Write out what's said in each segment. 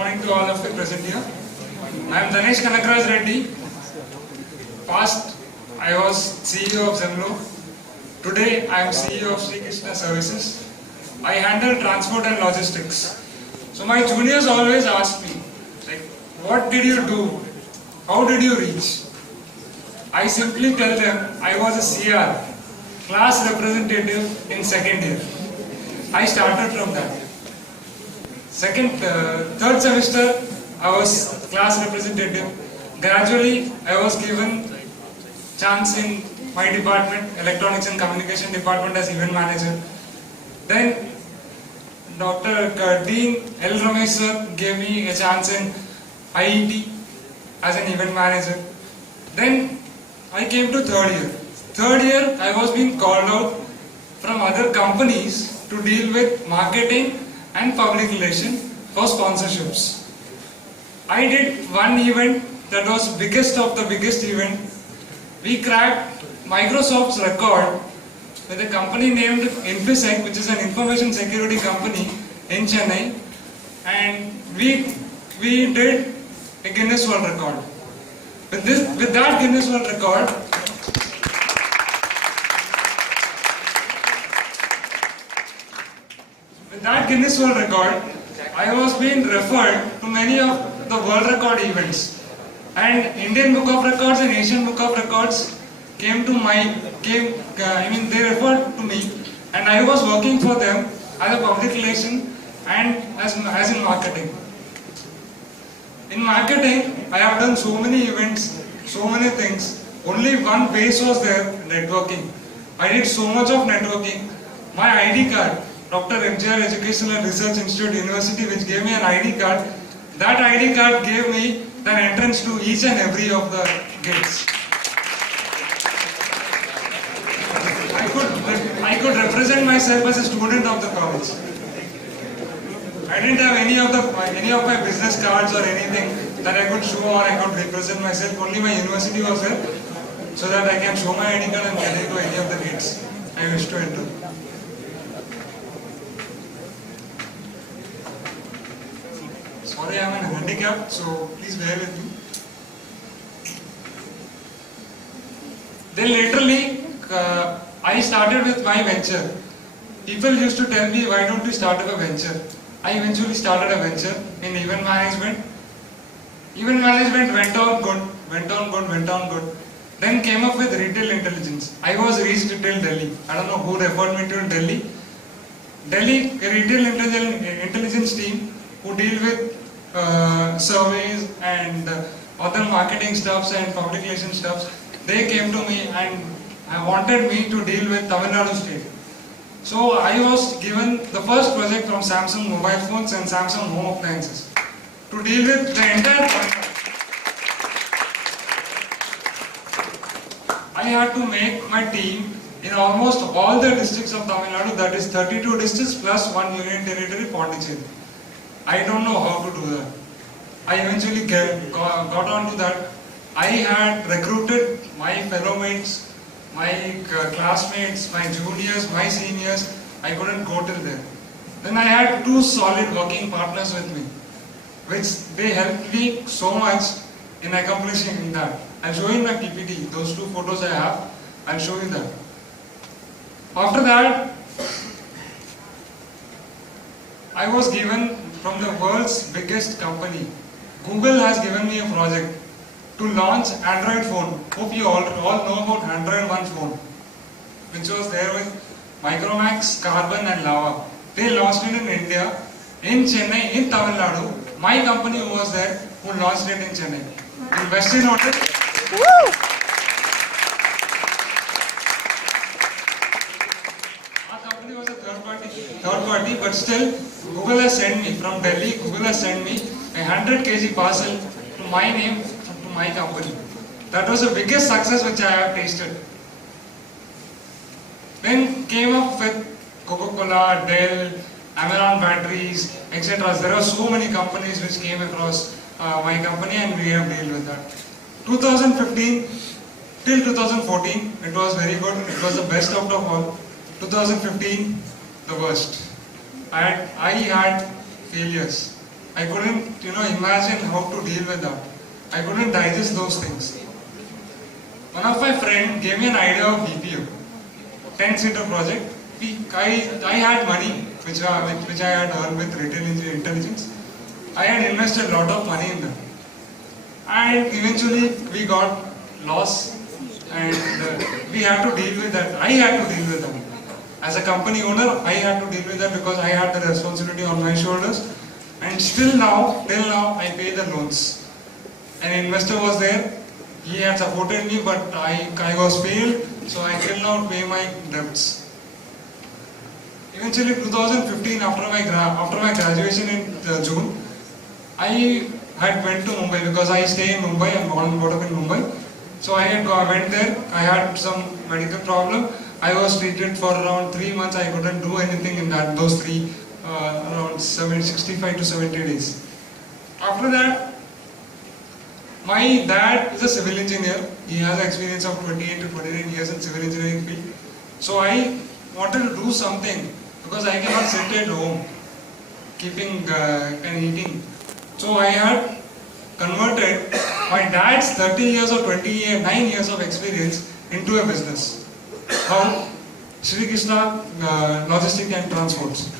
morning to all of you present here. I am Danesh Kanakraj Reddy. Past, I was CEO of Zemlo. Today, I am CEO of Sri Krishna Services. I handle transport and logistics. So my juniors always ask me, like, what did you do? How did you reach? I simply tell them I was a CR, class representative in second year. I started from that. Third semester, I was class representative. Gradually, I was given chance in my department, Electronics and Communication department, as event manager. Then, Dr. Dean L. Ramesh sir gave me a chance in IET as an event manager. Then, I came to third year. Third year, I was being called out from other companies to deal with marketing and public relations for sponsorships. I did one event that was biggest of the biggest event. We cracked Microsoft's record with a company named Infosec, which is an information security company in Chennai, and we did a Guinness World Record. With that Guinness World Record, I was being referred to many of the world record events, and Indian Book of Records and Asian Book of Records they referred to me, and I was working for them as a public relation and as in marketing. In marketing, I have done so many events, so many things. Only one base was there, networking. I did so much of networking. My ID card, Dr. MGR Educational and Research Institute University, which gave me an ID card, that ID card gave me an entrance to each and every of the gates. I could represent myself as a student of the college. I didn't have any of my business cards or anything that I could show or I could represent myself. Only my university was there, so that I can show my ID card and get into any of the gates I wish to enter. Sorry, I am handicapped, so please bear with me. Then laterally, I started with my venture. People used to tell me, why don't you start up a venture? I eventually started a venture in event management. Event management went on good. Then came up with retail intelligence. I was reached till Delhi. I don't know who referred me to Delhi. Delhi, a retail intelligence team who deal with surveys and other marketing stuffs and public relations stuffs. They came to me and wanted me to deal with Tamil Nadu state. So I was given the first project from Samsung mobile phones and Samsung home appliances to deal with the entire country. I had to make my team in almost all the districts of Tamil Nadu, that is 32 districts plus one union territory, Pondicherry. I don't know how to do that. I eventually got on to that. I had recruited my fellow mates, my classmates, my juniors, my seniors. I couldn't go till there. Then I had two solid working partners with me, which they helped me so much in accomplishing that. I'll show you my PPT, those two photos I have, I'll show you that. After that, I was given from the world's biggest company. Google has given me a project to launch Android phone. Hope you all know about Android One phone, which was there with Micromax, Carbon and Lava. They launched it in India, in Chennai, in Tamil Nadu. My company was there who launched it in Chennai. Invested on it. Our company was a third party, but still Google has sent me from Delhi. Google has sent me a 100 kg parcel to my name, to my company. That was the biggest success which I have tasted. Then came up with Coca-Cola, Dell, Amaron batteries, etc. There are so many companies which came across my company, and we have dealt with that. 2015 till 2014, it was very good. It was the best out of all. 2015, the worst. I had failures. I couldn't, imagine how to deal with that. I couldn't digest those things. One of my friends gave me an idea of BPO, 10-seater project. I had money which I had earned with retail intelligence. I had invested a lot of money in them. And eventually we got lost and we had to deal with that. I had to deal with that. As a company owner, I had to deal with that because I had the responsibility on my shoulders. And till now, I pay the loans. An investor was there. He had supported me, but I was failed, so I till now pay my debts. Eventually, 2015, after my graduation in June, I had went to Mumbai because I stay in Mumbai. I'm born and brought up in Mumbai. So I went there. I had some medical problem. I was treated for around 3 months. I couldn't do anything in those around 65 to 70 days. After that, my dad is a civil engineer. He has experience of 28 to 29 years in civil engineering field. So I wanted to do something because I cannot sit at home keeping and eating. So I had converted my dad's 30 years or 29 years of experience into a business called Shri Krishna Logistics and Transports.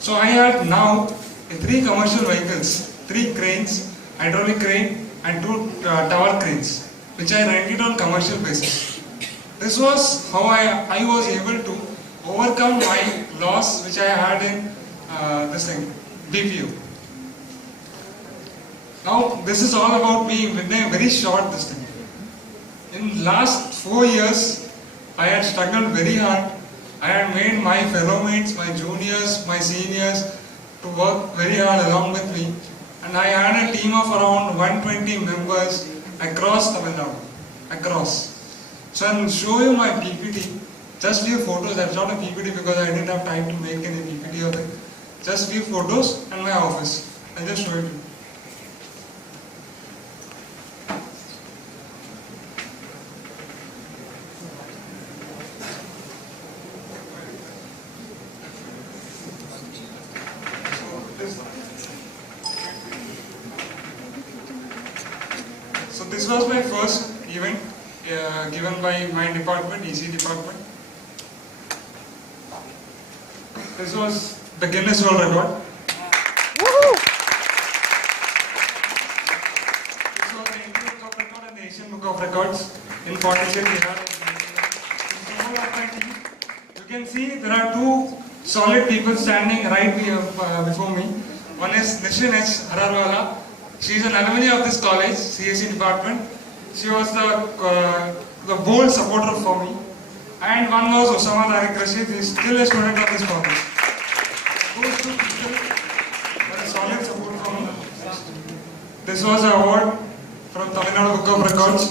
So I had now 3 commercial vehicles, 3 cranes, hydraulic crane and 2 tower cranes, which I rented on commercial basis. This was how I was able to overcome my loss which I had in BPO. Now this is all about me with a very short this thing. In last 4 years, I had struggled very hard. I had made my fellow mates, my juniors, my seniors to work very hard along with me. And I had a team of around 120 members across Tamil Nadu. Across. So I'll show you my PPT. Just few photos. That's not a PPT because I didn't have time to make any PPT of it. Just few photos and my office. I'll just show it to you. So this was my first event given by my department, EC department. This was the Guinness World Record. Woohoo! This was the Indian Book of Records and the Asian Book of Records in Pondicherry. You can see there are 2 solid people standing right before me. One is Nishin H. Hararwala. She is an alumni of this college, CSE department. She was the bold supporter for me. And one was Osama Tariq Rashid. He is still a student of this college. Those 2 people were a solid support for me. This was an award from Tamil Nadu Book of Records.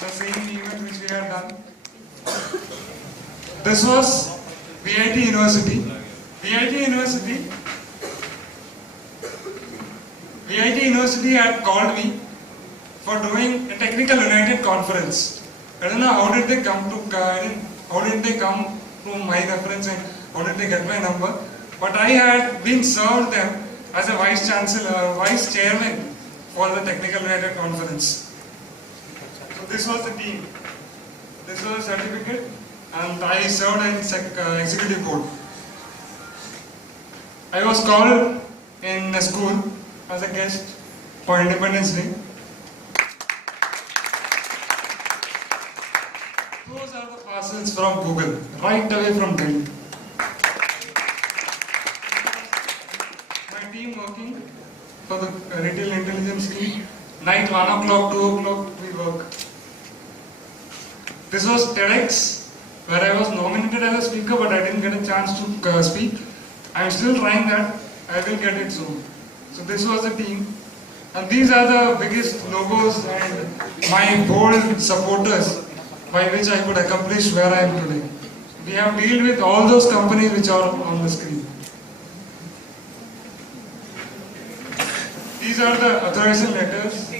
The same event which we had done. This was VIT University. VIT University had called me for doing a Technical United conference. I don't know how did they come to my reference and how did they get my number. But I had been served them as a vice chairman for the Technical United conference. So this was the team. This was a certificate and I served in executive board. I was called in a school as a guest for Independence Day. Those are the parcels from Google, right away from Delhi. My team working for the retail intelligence team. Night 1 o'clock, 2 o'clock we work. This was TEDx, where I was nominated as a speaker, but I didn't get a chance to speak. I'm still trying that. I will get it soon. So this was the team. And these are the biggest logos and my bold supporters by which I could accomplish where I am today. We have dealt with all those companies which are on the screen. These are the authorization letters.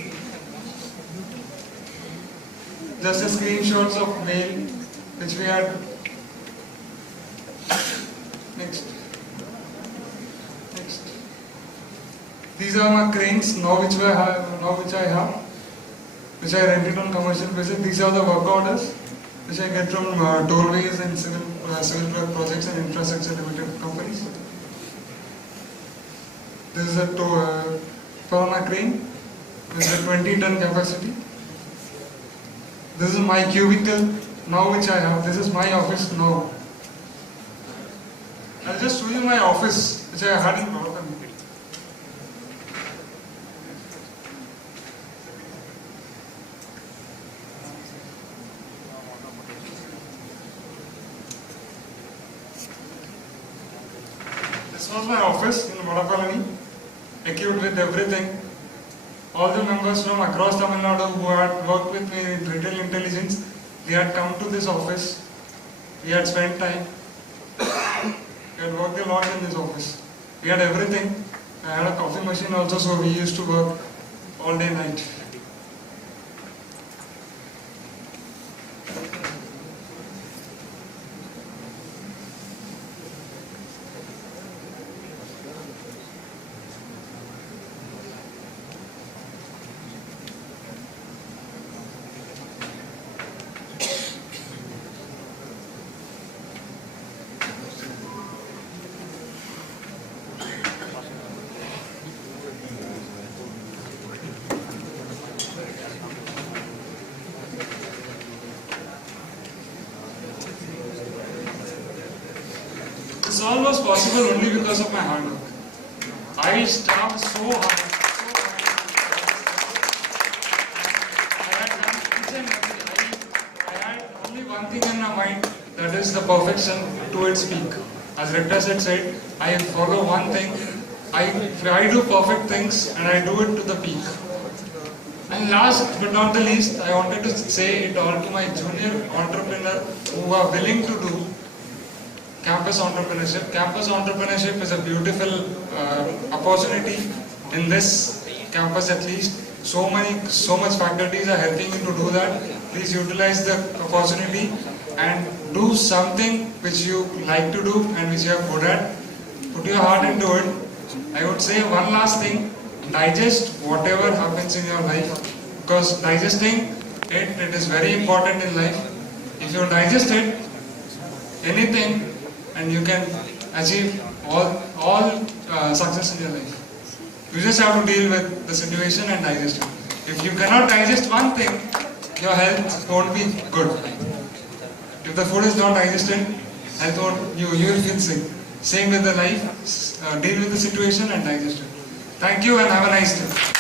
Just a screenshots of mail which we had. Next. These are my cranes now which I have, which I rented on commercial basis. These are the work orders which I get from tollways and civil work projects and infrastructure limited companies. This is a Palana crane with a 20-ton capacity. This is my cubicle now which I have. This is my office now. I'll just show you my office which I had in Borokan. This was my office in Vadakolani, equipped with everything. All the members from across Tamil Nadu who had worked with me in retail intelligence, they had come to this office. We had spent time. We had worked a lot in this office. We had everything. I had a coffee machine also, so we used to work all day night. This all was possible only because of my hard work. I starved so hard. I had done each and everything. I had only one thing in my mind, that is the perfection to its peak. As Rector said, I follow one thing. I do perfect things and I do it to the peak. And last but not the least, I wanted to say it all to my junior entrepreneur who are willing to do campus entrepreneurship. Campus entrepreneurship is a beautiful opportunity in this campus at least. So much faculties are helping you to do that. Please utilize the opportunity and do something which you like to do and which you are good at. Put your heart into it. I would say one last thing, digest whatever happens in your life, because digesting it is very important in life. If you digest it, anything, and you can achieve all success in your life. You just have to deal with the situation and digest it. If you cannot digest one thing, your health won't be good. If the food is not digested, you will feel sick. Same with the life, deal with the situation and digest it. Thank you and have a nice day.